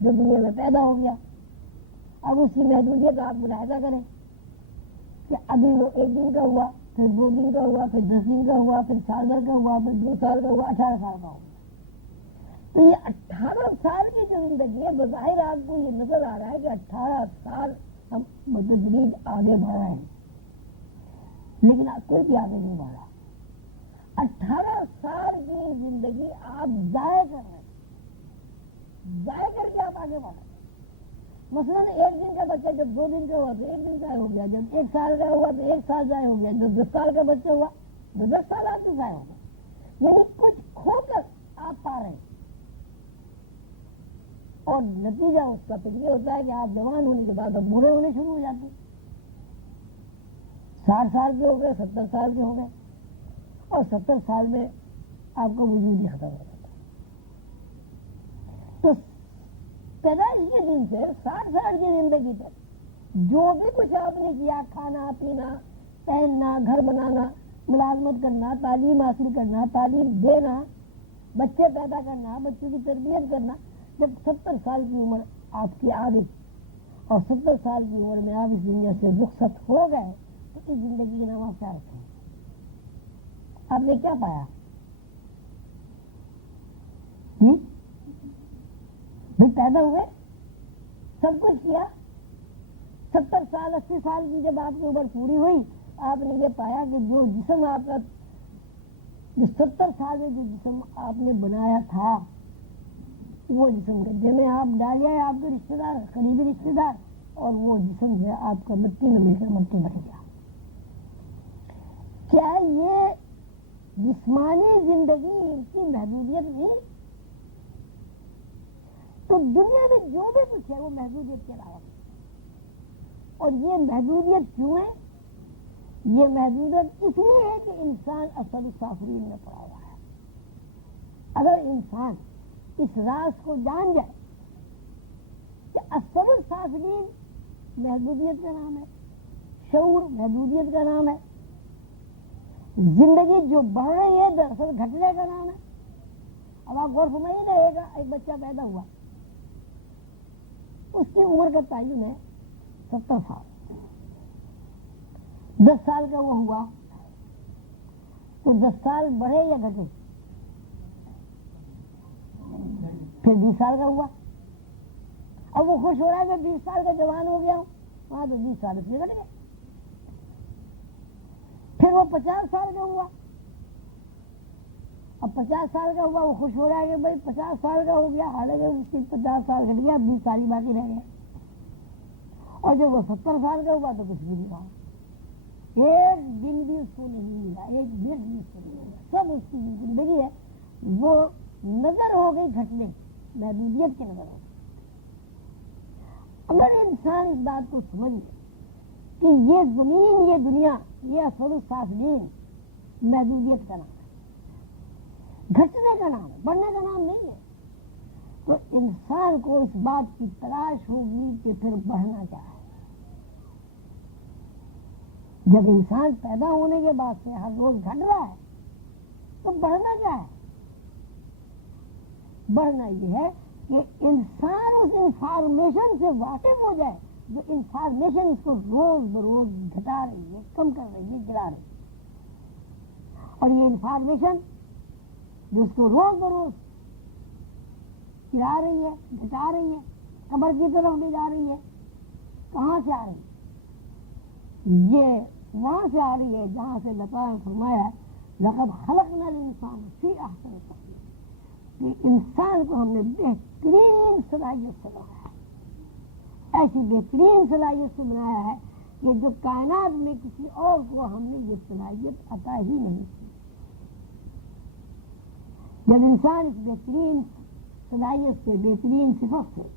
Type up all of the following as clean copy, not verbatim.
جو دنیا میں پیدا ہو گیا. اب اس کی محدودیت آپ ملاحظہ کریں کہ ابھی وہ 1 دن کا ہوا، پھر 2 دن کا ہوا، پھر 10 دن کا ہوا، پھر سال بھر کا ہوا، پھر 2 سال کا ہوا، 18 سال کا ہوا. تو یہ 18 سال کی جو زندگی ہے، بظاہر آپ کو یہ نظر آ رہا ہے کہ 18 سال ہم بتدریج آگے بڑھ رہے ہیں، لیکن آپ کوئی بھی آگے نہیں بڑھ رہا. 18 سال کی زندگی آپ ضائع کر رہے ہیں، ضائع کر کے آپ آگے بڑھ رہے ہیں. مثلاً 1 دن کا بچہ جب 2 دن کا ہوا تو 1 دن ضائع ہو گیا، جب 1 سال کا ہوا تو 1 سال ضائع ہو گیا، جب 10 سال کا بچہ ہوا تو 10 سال آپ کے ضائع ہو گئے. یعنی کچھ کھو کر آپ پا رہے ہیں، اور نتیجہ اس کا پھر یہ ہوتا ہے کہ آپ جوان ہونے کے بعد اب بوڑھے ہونے شروع ہو جاتے ہیں. 60 سال کے ہو گئے، 70 سال کے ہو گئے، اور 70 سال میں آپ کا وجود ہی ختم ہو جاتا ہے. تو پیدائش کے دن سے 60 سال کی زندگی تک جو بھی کچھ آپ نے کیا، کھانا پینا، پہننا، گھر بنانا، ملازمت کرنا، تعلیم حاصل کرنا، تعلیم دینا، بچے پیدا کرنا، بچوں کی تربیت کرنا، جب 70 سال کی عمر آپ کی آ گئی اور 70 سال کی عمر میں آپ اس دنیا سے رخصت ہو گئے، تو اس زندگی کے نام آپ کیا رکھیں؟ آپ نے کیا پایا؟ بھائی پیدا ہوئے، سب کچھ کیا، 70 سال 80 سال کی جب آپ کی عمر پوری ہوئی، آپ نے یہ پایا کہ جو جسم آپ کا، جو 70 سال میں جو جسم آپ نے بنایا تھا، وہ جسم گڈھے میں آپ ڈالے، آپ کے رشتے دار، قریبی رشتے دار، اور وہ جسم جو ہے آپ کا مٹی میں مل کر مٹی بن گیا. کیا یہ جسمانی زندگی کی محدودیت نہیں؟ تو دنیا میں جو بھی کچھ ہے وہ محدودیت کے علاوہ. اور یہ محدودیت کیوں ہے؟ یہ محدودیت اس لیے ہے کہ انسان اصل سافرین میں پڑا ہوا ہے. اگر انسان اس راز کو جان جائے کہ اصل سافرین محدودیت کا نام ہے، شعور محدودیت کا نام ہے، زندگی جو بڑھ رہی ہے دراصل گھٹنے کا نام ہے. اب آپ غور فرمائیے نا، ایک بچہ پیدا ہوا، اس کی عمر کا تعین ہے 70 سال. 10 سال کا وہ ہوا تو 10 سال بڑھے یا گھٹے؟ پھر 20 سال کا ہوا. اب وہ خوش ہو رہا ہے کہ 20 سال کا جوان ہو گیا ہوں، وہاں تو 20 سال اس لیے گھٹ گئے. پھر وہ 50 سال کا ہوا. اب 50 سال کا ہوا، وہ خوش ہو رہا ہے کہ بھائی 50 سال کا ہو گیا، حالانکہ اس کے 50 سال گھٹ گیا، 20 سال ہی باقی رہ گئے. اور جب وہ 70 سال کا ہوا تو کچھ بھی نہیں رہا، 1 دن بھی اس کو نہیں ملا، 1 منٹ بھی اس کو نہیں ملا. سب اس کی زندگی ہے وہ نظر ہو گئی گھٹنے، محدودیت کی نظر ہو گئی. اگر انسان اس بات کو سمجھ لے کہ یہ زمین، یہ دنیا، یہ اصل سافلین محدودیت کا نام ہے، گھٹنے کا نام ہے، بڑھنے کا نام نہیں ہے، تو انسان کو اس بات کی تلاش ہوگی کہ پھر بڑھنا کیا ہے. جب انسان پیدا ہونے کے بعد سے ہر روز گھٹ رہا ہے تو بڑھنا کیا ہے؟ بڑھنا یہ ہے کہ انسان اس انفارمیشن سے واقف ہو جائے جو انفارمیشن اس کو روز بروز گھٹا رہی ہے، کم کر رہی ہے، گرا رہی ہے. اور یہ انفارمیشن جو اس کو روز بروز گرا رہی ہے، گھٹا رہی ہے، قبر کی طرف لے جا رہی ہے، کہاں سے آ رہی ہے؟ یہ وہاں سے آ رہی ہے جہاں سے اللہ تعالیٰ نے فرمایا ہے لقد خلقنا الانسان فی احسن تقویم، کہ انسان کو ہم نے بہترین صلاحیت سے بنایا ہے، ایسی بہترین صلاحیت سے بنایا ہے کہ جو کائنات میں کسی اور کو ہم نے یہ صلاحیت عطا ہی نہیں کی. جب انسان اس بہترین صلاحیت سے، بہترین صفت سے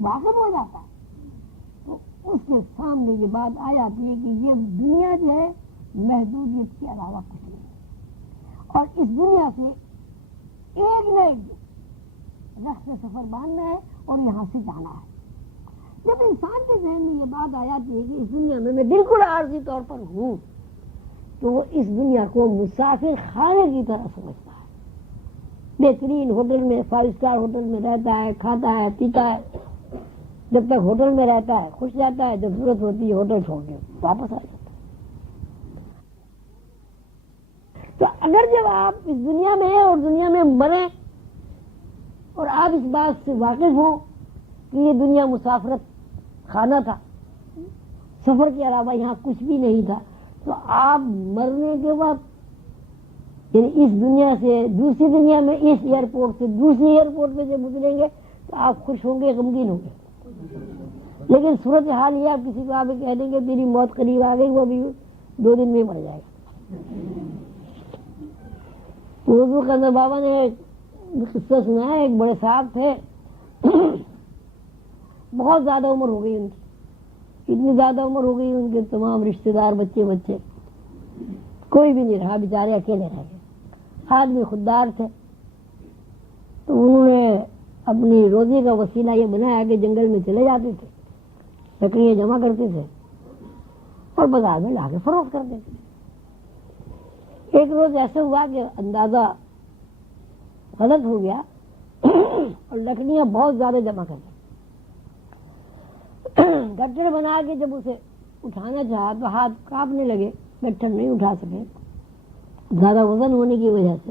واقف ہو جاتا ہے تو اس کے سامنے یہ بات آ جاتی ہے کہ یہ دنیا جو ہے محدودیت کے علاوہ کچھ نہیں ہے، اور اس دنیا سے ایک نہ ایک رخت سفر باندھنا ہے اور یہاں سے جانا ہے. جب انسان کے ذہن میں یہ بات آ جاتی ہے کہ اس دنیا میں بالکل عارضی طور پر ہوں، تو وہ اس دنیا کو مسافر خانے کی طرح سمجھتا ہے. بہترین ہوٹل میں، 5 اسٹار ہوٹل میں رہتا ہے، کھاتا ہے، پیتا ہے، جب تک ہوٹل میں رہتا ہے خوش رہتا ہے، جب ضرورت ہوتی ہے ہوٹل چھوڑ کے واپس آ جاتا ہے۔ تو اگر جب آپ اس دنیا میں ہیں اور دنیا میں مریں اور آپ اس بات سے واقف ہوں کہ یہ دنیا مسافرت خانہ تھا، سفر کے علاوہ یہاں کچھ بھی نہیں تھا، تو آپ مرنے کے بعد یعنی اس دنیا سے دوسری دنیا میں اس ایئرپورٹ سے دوسری ایئرپورٹ پہ جب اتریں گے تو آپ خوش ہوں گے، غمگین ہوں گے۔ لیکن صورت حال یہ، آپ کسی کو آپ کہہ دیں گے تیری موت قریب آ گئی، وہ بھی 2 دن میں مر جائے گا۔ اردو قندر بابا نے ایک قصہ سنا ہے، ایک بڑے صاحب تھے، بہت زیادہ عمر ہو گئی ان کی، اتنی زیادہ عمر ہو گئی ان کے تمام رشتہ دار بچے کوئی بھی نہیں رہا، بیچارے اکیلے رہ گئے۔ آدمی خوددار تھے، تو انہوں نے اپنی روزی کا وسیلہ یہ بنایا کہ جنگل میں چلے جاتے تھے، لکڑیاں جمع کرتے تھے اور بازار میں لا کے فروخت کرتے تھے۔ ایک روز ایسا ہوا کہ اندازہ غلط ہو گیا اور لکڑیاں بہت زیادہ جمع کر لی، گٹھڑ بنا کے جب اسے اٹھانا چاہا تو ہاتھ کانپنے لگے، گٹھڑ نہیں اٹھا سکے زیادہ وزن ہونے کی وجہ سے۔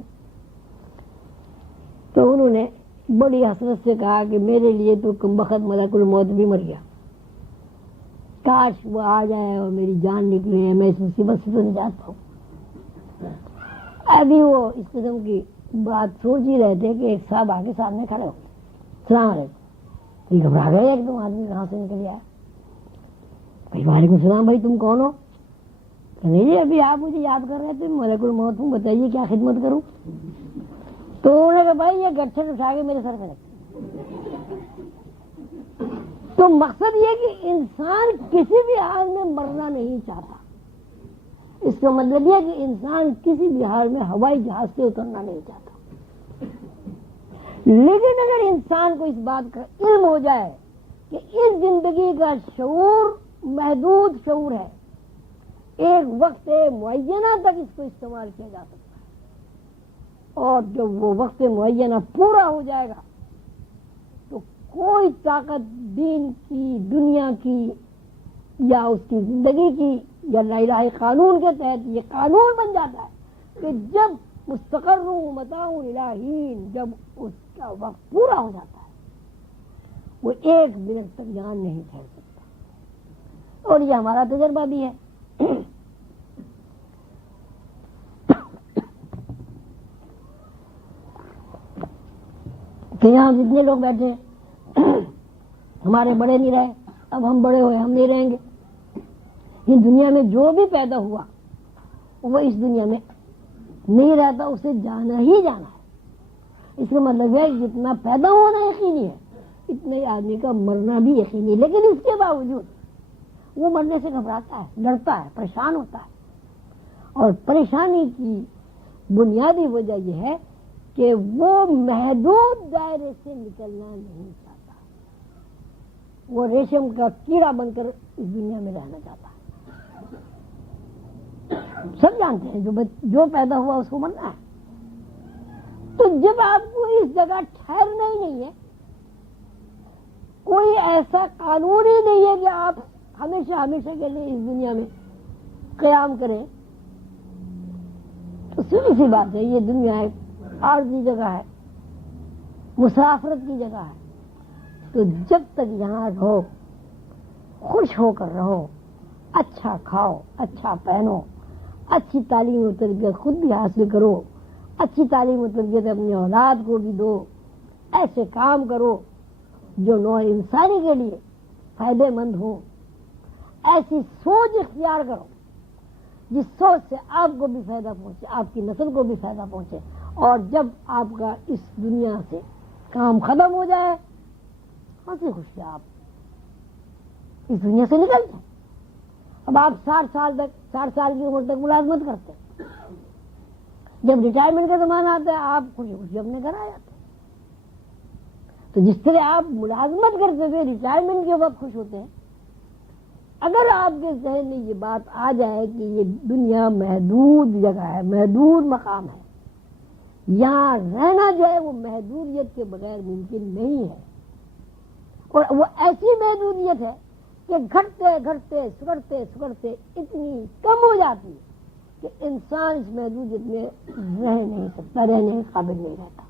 تو انہوں نے بڑی حسرت سے کہا کہ میرے لیے تو کمبخت ملک الموت بھی مر گیا، کاش وہ آ جائے اور میری جان نکلے، میں اس مصیبت سے تو نجات پاؤں۔ ابھی وہ اس قسم کی بات سوچ ہی رہے تھے کہ ایک صاحب آگے سامنے کھڑے ہو، السلام علیکم۔ یہ گھبرا گئے، ایک دم آدمی کہاں سے نکل آیا۔ بھائی وعلیکم السلام، بھائی تم کون ہو؟ نہیں جی ابھی آپ مجھے یاد کر رہے تھے، ملک الموت ہوں، بتائیے کیا خدمت کروں؟ تو انہوں نے کہا بھائی یہ گٹھڑ اٹھا کے میرے سر پہ رکھ۔ تو مقصد یہ کہ انسان کسی بھی حال میں مرنا نہیں چاہتا، اس کا مطلب یہ کہ انسان کسی بھی حال میں ہوائی جہاز سے اترنا نہیں چاہتا۔ لیکن اگر انسان کو اس بات کا علم ہو جائے کہ اس زندگی کا شعور محدود شعور ہے، ایک وقت معینہ تک اس کو استعمال کیا جا سکتا ہے، اور جب وہ وقت معینہ پورا ہو جائے گا تو کوئی طاقت دین کی، دنیا کی یا اس کی زندگی کی یا لا الہی قانون کے تحت یہ قانون بن جاتا ہے کہ جب مستقر متاع الہین، جب اس کا وقت پورا ہو جاتا ہے وہ 1 منٹ تک جان نہیں ٹھہر سکتا۔ اور یہ ہمارا تجربہ بھی ہے۔ کہ یہاں جتنے لوگ بیٹھے ہمارے بڑے نہیں رہے، اب ہم بڑے ہوئے، ہم نہیں رہیں گے۔ یہ دنیا میں جو بھی پیدا ہوا وہ اس دنیا میں نہیں رہتا، اسے جانا ہی جانا ہے۔ اس کا مطلب ہے جتنا پیدا ہونا یقینی ہے اتنا ہی آدمی کا مرنا بھی یقینی ہے، لیکن اس کے باوجود وہ مرنے سے گھبراتا ہے، ڈرتا ہے، پریشان ہوتا ہے۔ اور پریشانی کی بنیادی وجہ یہ ہے کہ وہ محدود دائرے سے نکلنا نہیں چاہتا، وہ ریشم کا کیڑا بن کر اس دنیا میں رہنا چاہتا ہے۔ سب جانتے ہیں جو پیدا ہوا اس کو مرنا ہے۔ تو جب آپ کو اس جگہ ٹھہرنا ہی نہیں ہے، کوئی ایسا قانون ہی نہیں ہے کہ آپ ہمیشہ ہمیشہ کے لیے اس دنیا میں قیام کریں، تو سیدھی سی بات ہے یہ دنیا ایک عارضی جگہ ہے، مسافرت کی جگہ ہے۔ تو جب تک یہاں رہو خوش ہو کر رہو، اچھا کھاؤ، اچھا پہنو، اچھی تعلیم و تربیت خود بھی حاصل کرو، اچھی تعلیم و تربیت اپنی اولاد کو بھی دو، ایسے کام کرو جو نوع انسانی کے لیے فائدے مند ہو، ایسی سوچ اختیار کرو جس سوچ سے آپ کو بھی فائدہ پہنچے، آپ کی نسل کو بھی فائدہ پہنچے، اور جب آپ کا اس دنیا سے کام ختم ہو جائے ہنسی خوشی آپ اس دنیا سے نکل جائیں۔ اب آپ 60 سال کی عمر تک ملازمت کرتے ہیں، جب ریٹائرمنٹ کا زمانہ آتا ہے آپ خوشی خوشی اپنے گھر آ جاتے ہیں۔ تو جس طرح آپ ملازمت کرتے ہوئے ریٹائرمنٹ کے وقت خوش ہوتے ہیں، اگر آپ کے ذہن میں یہ بات آ جائے کہ یہ دنیا محدود جگہ ہے، محدود مقام ہے، یہاں رہنا جو ہے وہ محدودیت کے بغیر ممکن نہیں ہے، اور وہ ایسی محدودیت ہے کہ گھٹتے گھٹتے سکڑتے سکڑتے اتنی کم ہو جاتی ہے کہ انسان اس محدودیت میں رہ نہیں سکتا، رہنے کے قابل نہیں رہتا۔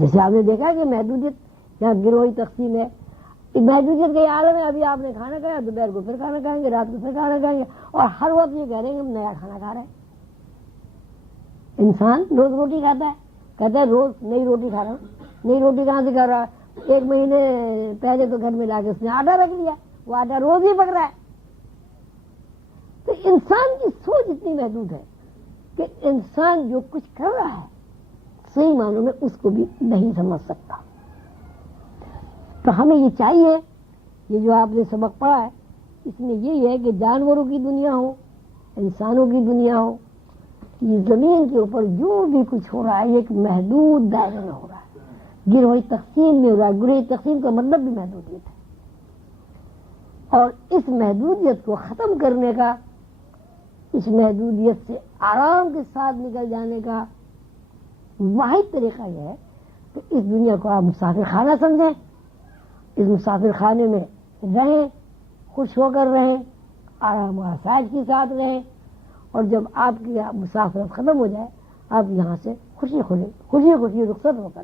جیسے آپ نے دیکھا کہ محدودیت جہاں گروہی تقسیم ہے، محدودیت کے عالم ہے، ابھی آپ نے کھانا کھایا، دوپہر کو پھر کھانا کھائیں گے، رات کو پھر کھانا کھائیں گے، اور ہر وقت یہ کہہ رہے ہیں کہ ہم نیا کھانا کھا رہے ہیں۔ انسان روز روٹی کھاتا ہے، کہتا ہے روز نئی روٹی کھا رہا ہوں۔ نئی روٹی کہاں سے کھا رہا ہے؟ ایک مہینے پہلے تو گھر میں لا کے اس نے آٹا رکھ لیا، وہ آٹا روز ہی پک رہا ہے۔ تو انسان کی سوچ اتنی محدود ہے کہ انسان جو کچھ کر رہا ہے صحیح معنوں میں اس کو بھی نہیں سمجھ سکتا۔ تو ہمیں یہ چاہیے، یہ جو آپ نے سبق پڑھا ہے اس میں یہی ہے کہ جانوروں کی دنیا ہو، انسانوں کی دنیا ہو، یہ زمین کے اوپر جو بھی کچھ ہو رہا ہے یہ ایک محدود دائرے میں ہو رہا ہے، گروہی تقسیم میں ہو رہا ہے۔ گروہی تقسیم کا مطلب بھی محدودیت ہے، اور اس محدودیت کو ختم کرنے کا، اس محدودیت سے آرام کے ساتھ نکل جانے کا واحد طریقہ یہ ہے کہ اس دنیا کو آپ مسافر خانہ سمجھیں، اس مسافر خانے میں رہیں، خوش ہو کر رہیں، آرام و آسائش کے ساتھ رہیں، اور جب آپ کی مسافرت ختم ہو جائے آپ یہاں سے خوشی خوشی رخصت ہو کر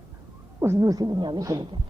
اس دوسری دنیا میں چلے جائیں۔